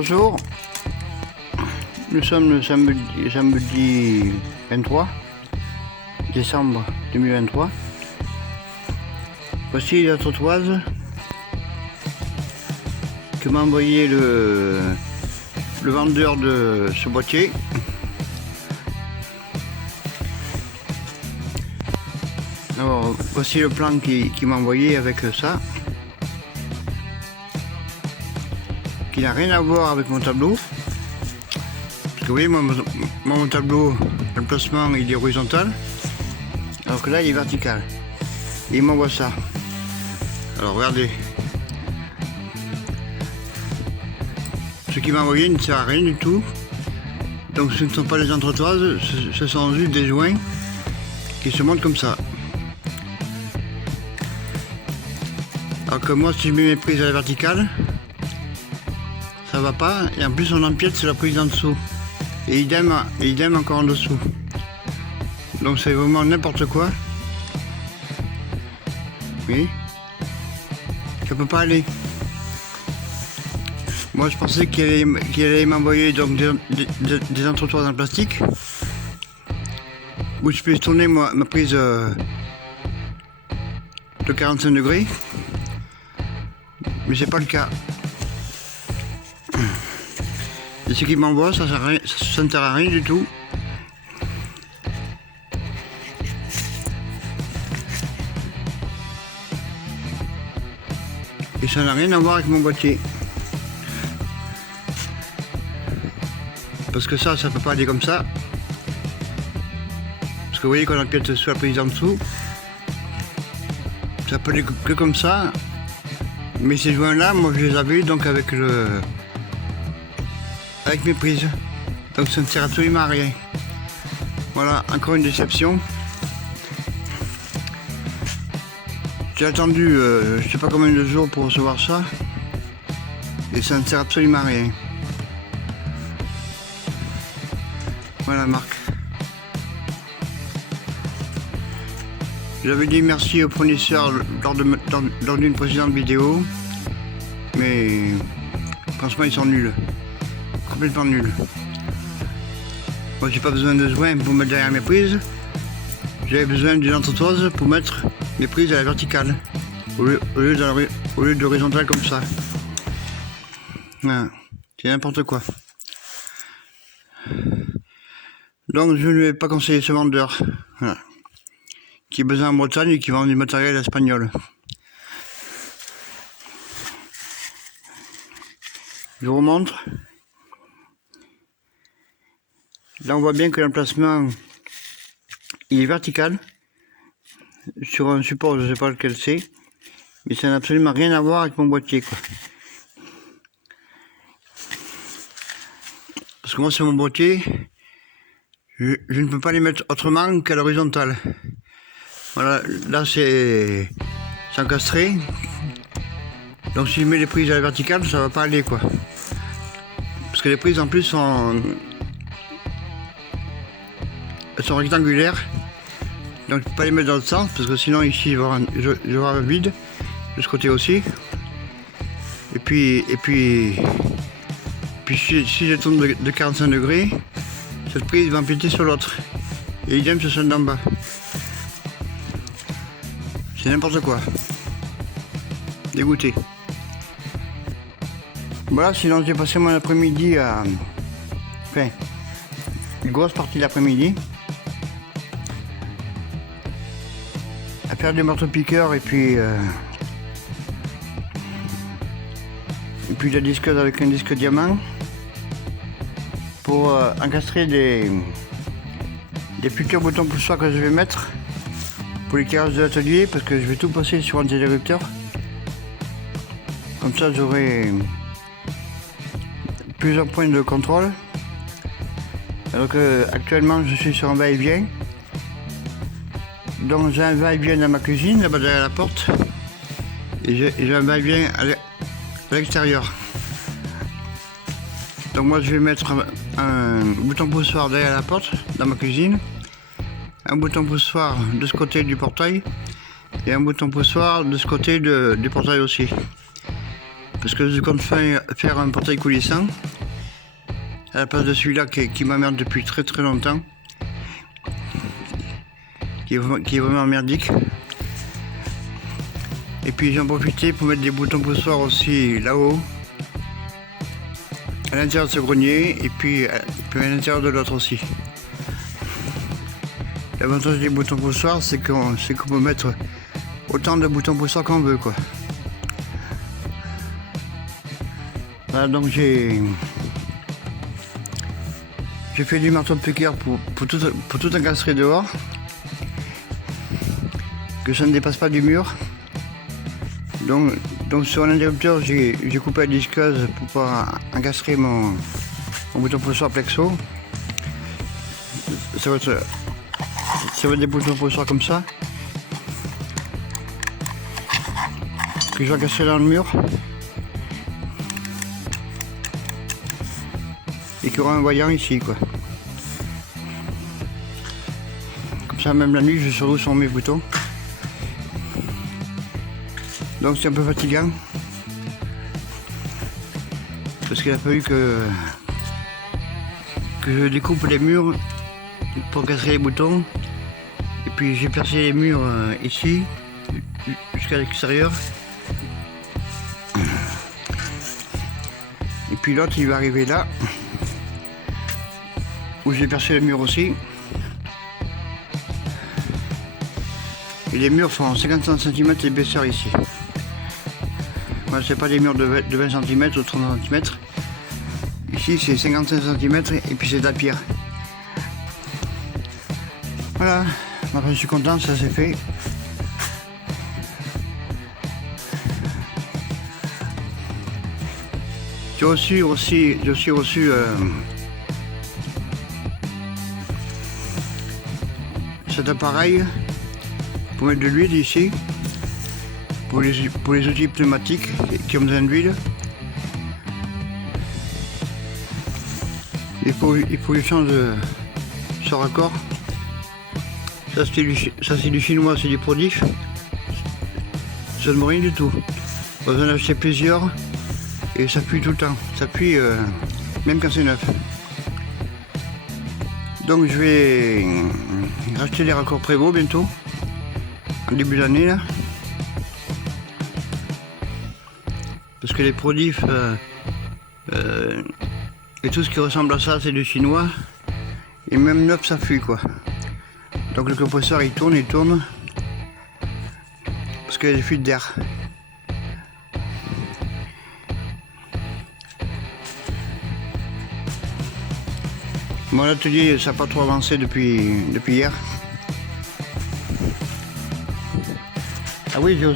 Bonjour, nous sommes le samedi 23 décembre 2023. Voici la trottoise que m'a envoyé le vendeur de ce boîtier. Alors voici le plan qu'il m'a envoyé avec ça, qui n'a rien à voir avec mon tableau. Parce que vous voyez, mon tableau, le placement il est horizontal, alors que là il est vertical. Et il m'envoie ça. Alors regardez. Ce qu'il m'a envoyé ne sert à rien du tout. Donc ce ne sont pas des entretoises, ce sont juste des joints qui se montent comme ça. Alors que moi, si je mets mes prises à la verticale, ça va pas, et en plus on empiète sur la prise en dessous. Et idem encore en dessous. Donc c'est vraiment n'importe quoi. Oui. Ça peut pas aller. Moi je pensais qu'il allait m'envoyer donc des entretoises en plastique où je peux tourner ma prise de 45 degrés. Mais c'est pas le cas. Et ce qu'il m'envoie, ça ne sert à rien du tout. Et ça n'a rien à voir avec mon boîtier. Parce que ça peut pas aller comme ça. Parce que vous voyez qu'on empiète sur la prise en dessous. Ça peut aller que comme ça. Mais ces joints là, moi je les avais donc avec mes prises. Donc ça ne sert absolument à rien. Voilà, encore une déception. J'ai attendu je sais pas combien de jours pour recevoir ça. Et ça ne sert absolument à rien. Voilà Marc. J'avais dit merci au fournisseur lors d'une précédente vidéo, mais franchement ils sont nuls, complètement nuls. Moi j'ai pas besoin de joints pour mettre derrière mes prises, j'avais besoin d'une entretoise pour mettre mes prises à la verticale, au lieu de l'horizontale comme ça. Voilà. C'est n'importe quoi. Donc je ne vais pas conseiller ce vendeur. Voilà. Qui est basé en Bretagne et qui vend du matériel espagnol. Je vous remontre. Là on voit bien que l'emplacement il est vertical sur un support, je ne sais pas lequel c'est, mais ça n'a absolument rien à voir avec mon boîtier quoi. Parce que moi sur mon boîtier, je ne peux pas les mettre autrement qu'à l'horizontale. Voilà, là c'est encastré. Donc si je mets les prises à la verticale, ça va pas aller quoi. Parce que les prises en plus sont rectangulaires. Donc je peux pas les mettre dans le sens parce que sinon ici je vais avoir un vide. De ce côté aussi. Et puis si je tourne de 45 degrés, cette prise va empiéter sur l'autre. Et idem sur celle d'en bas. C'est n'importe quoi. Dégoûté. Voilà, sinon j'ai passé mon après-midi enfin, une grosse partie de l'après-midi à faire des marteaux-piqueurs et puis la disqueuse avec un disque diamant pour encastrer des futurs boutons poussoirs que je vais mettre pour les carrosses de l'atelier, parce que je vais tout passer sur un interrupteur. Comme ça j'aurai plusieurs points de contrôle. Alors que actuellement je suis sur un va-et-vient. Donc j'ai un va-et-vient dans ma cuisine, là-bas derrière la porte. Et j'ai un va-et-vient à l'extérieur. Donc moi je vais mettre un bouton poussoir derrière la porte dans ma cuisine. Un bouton poussoir de ce côté du portail et un bouton poussoir de ce côté du portail aussi. Parce que je compte faire un portail coulissant à la place de celui-là qui m'emmerde depuis très longtemps, qui est vraiment merdique. Et puis j'en profitais pour mettre des boutons poussoirs aussi là-haut, à l'intérieur de ce grenier, et puis à l'intérieur de l'autre aussi. L'avantage des boutons poussoirs, c'est qu'on peut mettre autant de boutons poussoirs qu'on veut, quoi. Voilà, donc j'ai fait du marteau piqueur pour tout encastrer dehors, que ça ne dépasse pas du mur. Donc sur un interrupteur, j'ai coupé la disqueuse pour pouvoir encastrer mon bouton poussoir plexo. Ça va être des boutons poussoirs comme ça, que je vais encastrer dans le mur, et qui aura un voyant ici, quoi. Comme ça, même la nuit, je sais où sont mes boutons. Donc c'est un peu fatigant, parce qu'il a fallu que je découpe les murs pour casser les boutons, et puis j'ai percé les murs ici jusqu'à l'extérieur, et puis l'autre il va arriver là où j'ai percé le mur aussi, et les murs font 50 cm d'épaisseur ici. Voilà, c'est pas des murs de 20 cm ou 30 cm. Ici c'est 55 cm et puis c'est de la pierre. Voilà, enfin, je suis content, ça c'est fait. J'ai aussi reçu cet appareil pour mettre de l'huile ici. Pour les outils pneumatiques qui ont besoin d'huile. Il faut que je change ce raccord. Ça c'est du chinois, c'est du Prodif. Ça ne vaut rien du tout. On en a acheté plusieurs et ça pue tout le temps. Ça pue même quand c'est neuf. Donc je vais racheter les raccords Prévost bientôt, au début d'année là. Parce que les Prodif et tout ce qui ressemble à ça, c'est du chinois. Et même neuf, ça fuit, quoi. Donc le compresseur il tourne. Parce qu'il y a des fuites d'air. Mon atelier, ça n'a pas trop avancé depuis hier. Ah oui, j'ai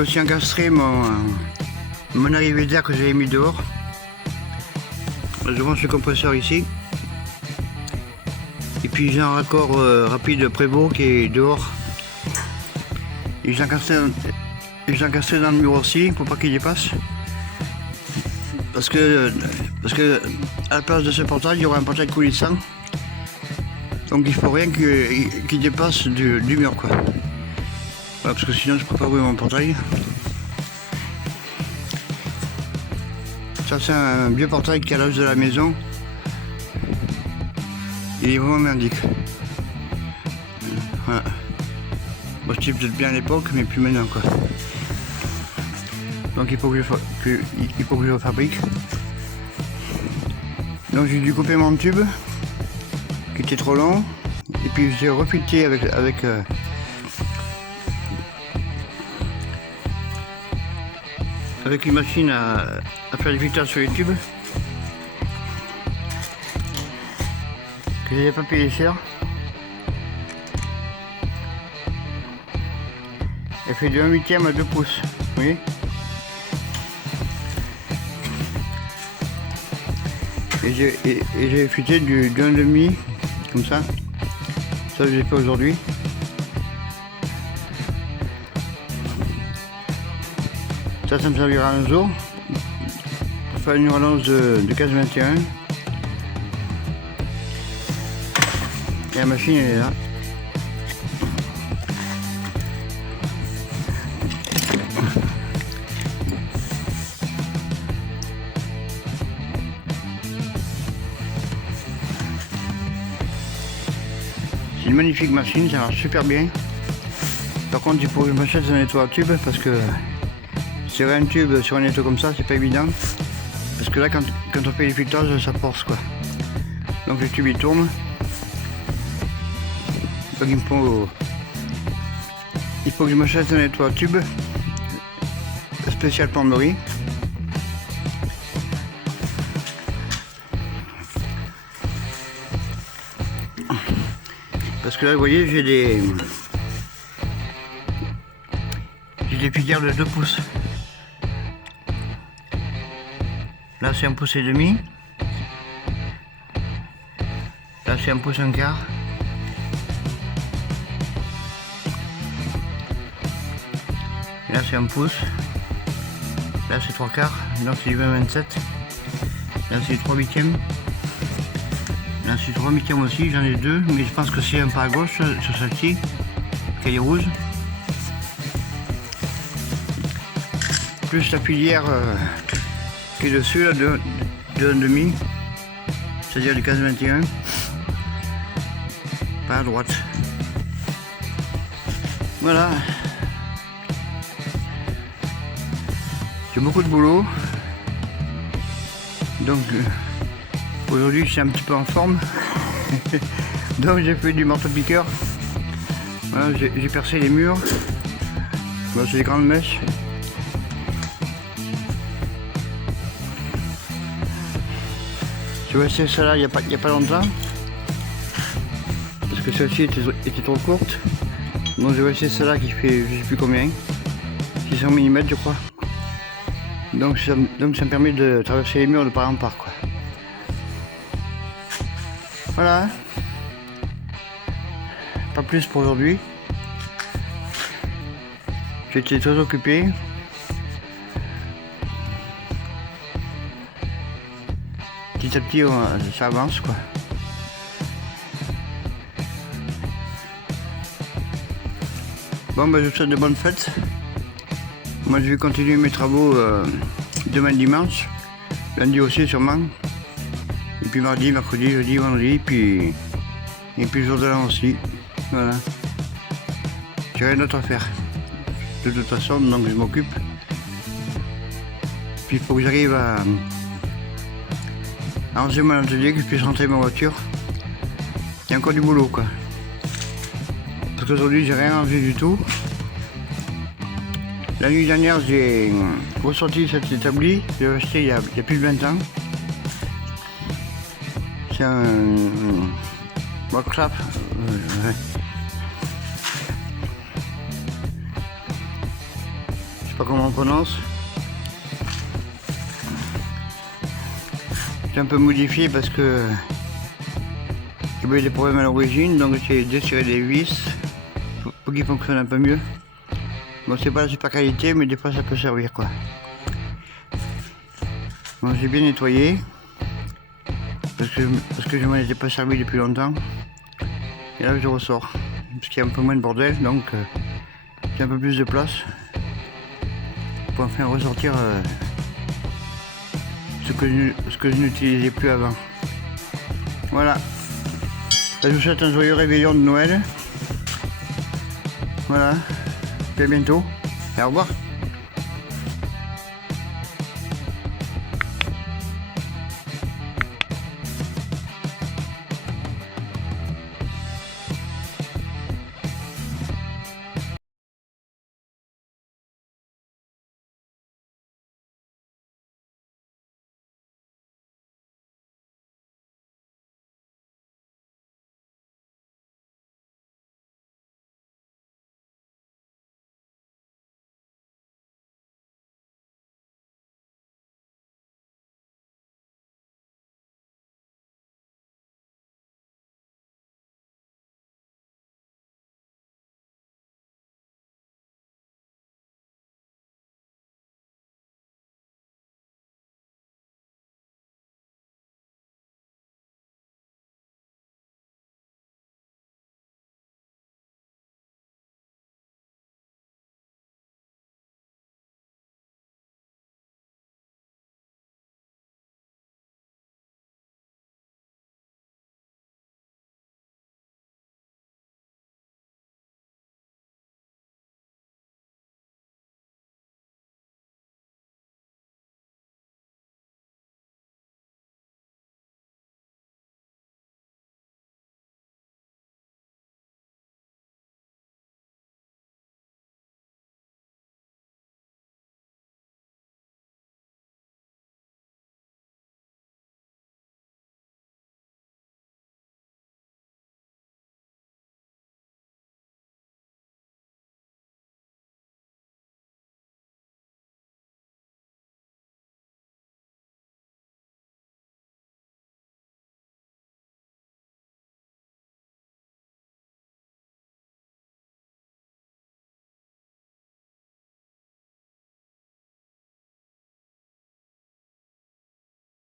aussi encastré mon arrivée d'air que j'avais mis dehors. Je branche le compresseur ici. Et puis j'ai un raccord rapide Prévost qui est dehors. Et j'ai encastré dans le mur aussi pour pas qu'il dépasse. Parce que à la place de ce portail, il y aura un portail coulissant. Donc il faut rien qu'il dépasse du mur, quoi. Voilà, parce que sinon je peux pas ouvrir mon portail. Ça c'est un vieux portail qui est à l'âge de la maison. Il est vraiment merdique. Voilà. Bon, c'était peut-être bien à l'époque, mais plus maintenant, quoi. Donc il faut que je le fabrique. Donc j'ai dû couper mon tube qui était trop long. Et puis j'ai refuté avec une machine à faire du filetage sur les tubes. Que j'ai pas payé cher. Elle fait de 1/8 à 2 pouces. Vous voyez ? Et j'ai futé du 1,5 comme ça. Ça je l'ai fait aujourd'hui. Ça me servira un jour pour faire une relance de 15-21. Et la machine elle est là. C'est une magnifique machine, ça marche super bien. Par contre, il faut que je m'achète un nettoie à tube parce que serrer un tube sur un nettoie comme ça, c'est pas évident. Parce que là, quand on fait les filtrages, ça force quoi. Donc le tube il tourne. Donc il faut que je m'achète un nettoie à tube spécial plomberie. Parce que là, vous voyez, j'ai des filières de 2 pouces. Là, c'est 1 pouce et demi. Là, c'est 1 pouce 1/4. Là, c'est 1 pouce. Là, c'est 3/4. Donc, c'est du 20-27. Là, c'est du 3/8. Là, c'est 3/8 aussi. J'en ai 2. Mais je pense que c'est un pas à gauche sur celle-ci. Qu'elle est rouge. Plus la filière qui est dessus, là, de 1,5. C'est-à-dire du 15-21. Pas à droite. Voilà. J'ai beaucoup de boulot. Donc aujourd'hui je suis un petit peu en forme. Donc j'ai fait du marteau-piqueur. Voilà, j'ai percé les murs. Bon, c'est des grandes mèches. J'ai essayé celle-là il n'y a pas longtemps. Parce que celle-ci était trop courte. Donc j'ai essayé celle-là qui fait je sais plus combien. 600 mm je crois. Donc ça me permet de traverser les murs de part en part quoi. Voilà. Pas plus pour aujourd'hui. J'étais très occupé. Petit à petit ça avance quoi. Bon ben je vous souhaite de bonnes fêtes. Moi je vais continuer mes travaux demain dimanche, lundi aussi sûrement, et puis mardi, mercredi, jeudi, vendredi, et puis le jour de l'an aussi, voilà. J'ai rien d'autre à faire, de toute façon, donc je m'occupe. Puis il faut que j'arrive à ranger mon atelier, que je puisse rentrer ma voiture. Il y a encore du boulot quoi. Parce qu'aujourd'hui j'ai rien rangé du tout. La nuit dernière, j'ai ressorti cet établi, je l'ai acheté il y a plus de 20 ans. C'est un Workshop. Je sais pas comment on prononce. J'ai un peu modifié parce que il y avait des problèmes à l'origine, donc j'ai déchiré des vis pour qu'il fonctionne un peu mieux. Bon, c'est pas la super qualité, mais des fois ça peut servir quoi. Bon, j'ai bien nettoyé parce que je m'en étais pas servi depuis longtemps. Et là je ressors parce qu'il y a un peu moins de bordel, donc j'ai un peu plus de place pour enfin ressortir ce que je n'utilisais plus avant. Voilà. Je vous souhaite un joyeux réveillon de Noël. Voilà. À bientôt et au revoir.